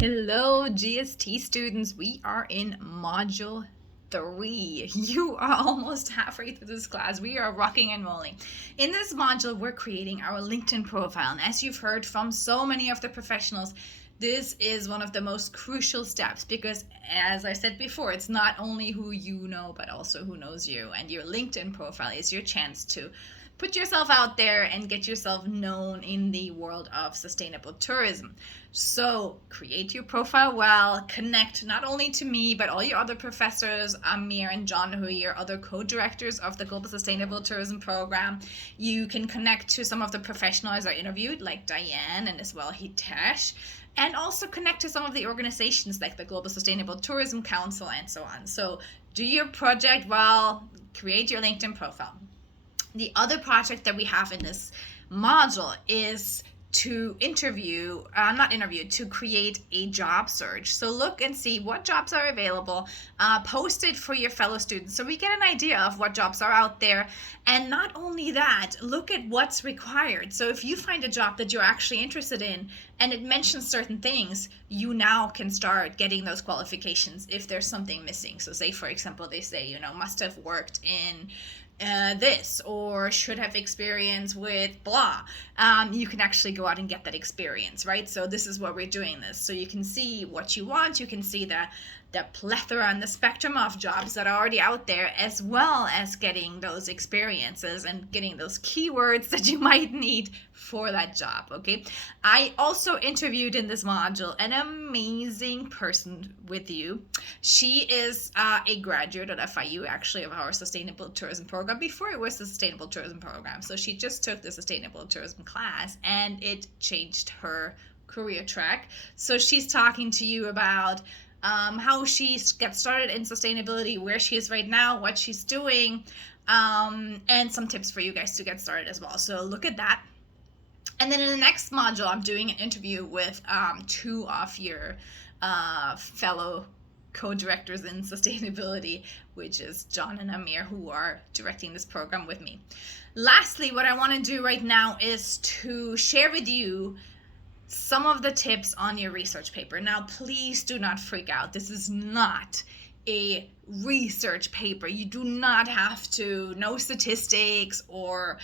Hello, GST students. We are in module 3. You are almost halfway through this class. We are rocking and rolling. In this module, we're creating our LinkedIn profile. And as you've heard from so many of the professionals, this is one of the most crucial steps because, as I said before, it's not only who you know, but also who knows you. And your LinkedIn profile is your chance to put yourself out there and get yourself known in the world of sustainable tourism. So create your profile well, connect not only to me, but all your other professors, Amir and John, who are your other co-directors of the Global Sustainable Tourism Program. You can connect to some of the professionals I interviewed, like Diane and as well Hitesh, and also connect to some of the organizations like the Global Sustainable Tourism Council and so on. So do your project well, create your LinkedIn profile. The other project that we have in this module is to to create a job search. So look and see what jobs are available, post it for your fellow students so we get an idea of what jobs are out there. And not only that, look at what's required. So if you find a job that you're actually interested in and it mentions certain things, you now can start getting those qualifications if there's something missing. So say, for example, they say, must have worked in this or should have experience with blah. You can actually go out and get that experience, right? So this is what we're doing this. So you can see what you want. You can see the plethora and the spectrum of jobs that are already out there, as well as getting those experiences and getting those keywords that you might need for that job, okay? I also interviewed in this module an amazing person with you. She is a graduate at FIU, actually, of our Sustainable Tourism Program before it was the Sustainable Tourism Program. So she just took the Sustainable Tourism class and it changed her career track. So she's talking to you about how she gets started in sustainability, where she is right now, what she's doing, and some tips for you guys to get started as well. So look at that. And then in the next module, I'm doing an interview with two of your fellow co-directors in sustainability, which is John and Amir, who are directing this program with me. Lastly, what I want to do right now is to share with you some of the tips on your research paper. Now, please do not freak out. This is not a research paper. You do not have to know statistics or,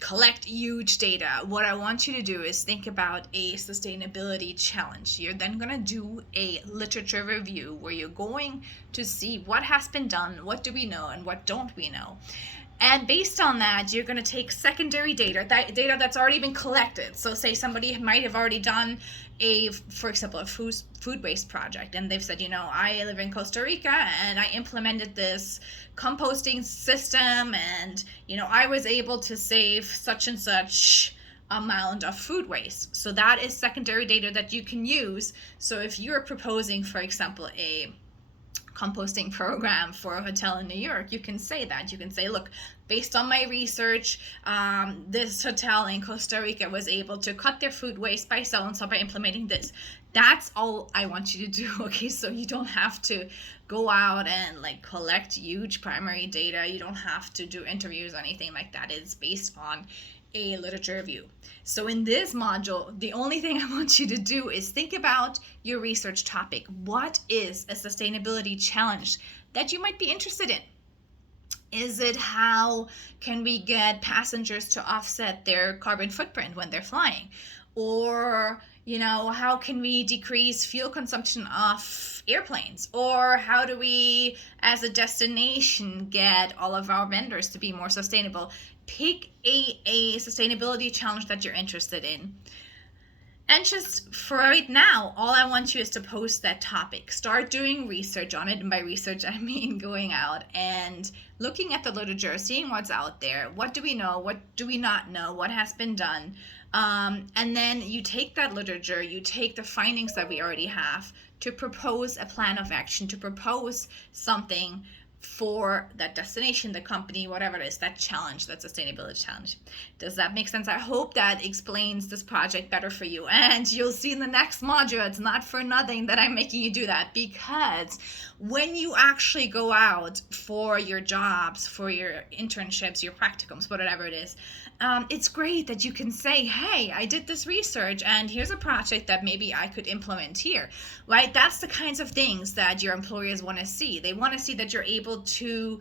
collect huge data. What I want you to do is think about a sustainability challenge. You're then going to do a literature review where you're going to see what has been done, what do we know, and what don't we know. And based on that, you're going to take secondary data, that data that's already been collected. So say somebody might have already done for example, a food waste project. And they've said, I live in Costa Rica and I implemented this composting system and, I was able to save such and such amount of food waste. So that is secondary data that you can use. So if you're proposing, for example, a composting program for a hotel in New York, you can say that. You can say, look, based on my research, this hotel in Costa Rica was able to cut their food waste by so and so by implementing this. That's all I want you to do, okay? So you don't have to go out and collect huge primary data. You don't have to do interviews or anything like that. It's based on a literature review. So in this module, the only thing I want you to do is think about your research topic. What is a sustainability challenge that you might be interested in? Is it how can we get passengers to offset their carbon footprint when they're flying? Or, how can we decrease fuel consumption of airplanes? Or how do we, as a destination, get all of our vendors to be more sustainable? Pick a sustainability challenge that you're interested in. And just for right now, all I want you is to post that topic. Start doing research on it. And by research, I mean going out and looking at the literature, seeing what's out there. What do we know? What do we not know? What has been done? And then you take that literature, you take the findings that we already have to propose a plan of action, to propose something for that destination, the company, whatever it is, that challenge, that sustainability challenge. Does that make sense? I hope that explains this project better for you. And you'll see in the next module, it's not for nothing that I'm making you do that, because when you actually go out for your jobs, for your internships, your practicums, whatever it is, it's great that you can say, hey, I did this research and here's a project that maybe I could implement here, right? That's the kinds of things that your employers want to see. They want to see that you're able to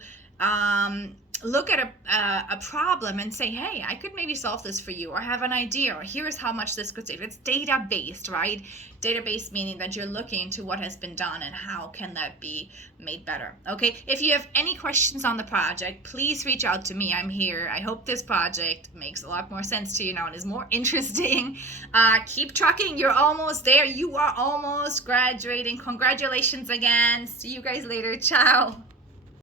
look at a problem and say, hey, I could maybe solve this for you, or have an idea, or here's how much this could save. It's data based, right? Data based meaning that you're looking to what has been done and how can that be made better. Okay, if you have any questions on the project, please reach out to me. I'm here. I hope this project makes a lot more sense to you now and is more interesting. Keep trucking. You're almost there. You are almost graduating. Congratulations again. See you guys later. Ciao.